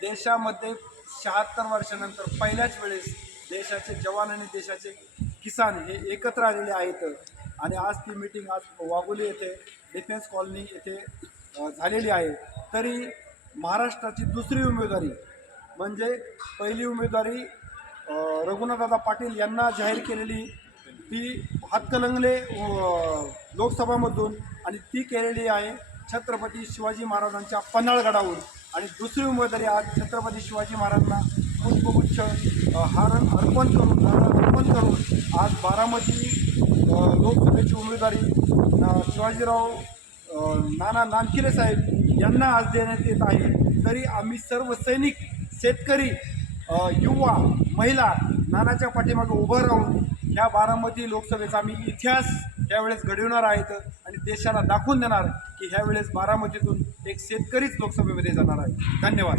देशामध्ये शहात्तर वर्षानंतर पहिल्याच वेळेस देशाचे जवान आणि देशाचे किसान हे एकत्र आलेले आहेत. आणि आज ती मीटिंग आज वाघोली येथे डिफेन्स कॉलनी येथे झालेली आहे. तरी महाराष्ट्राची दुसरी उमेदवारी म्हणजे पहिली उमेदवारी रघुनाथदादा पाटील यांना जाहीर केलेली ती हातकलंगले लोकसभामधून आणि ती केलेली आहे छत्रपती शिवाजी महाराजांच्या पन्हाळगडावरून. आणि दुसरी उमेदवारी आज छत्रपती शिवाजी महाराजांना पुष्पगुच्छ अ, हार अर्पण करून हारण अर्पण करून आज बारामती लोकसभेची उमेदवारी शिवाजीराव नाना नानकिरे साहेब यांना आज देण्यात येत आहे. तरी आम्ही सर्व सैनिक शेतकरी युवा महिला नानाच्या पाठीमागे उभं राहून ह्या बारामती लोकसभेचा आम्ही इतिहास त्यावेळेस घडवणार आहेत आणि देशाला दाखवून देणार की ह्यावेळेस बारामतीतून एक शेतकरीच लोकसभेमध्ये जाणार आहे. धन्यवाद.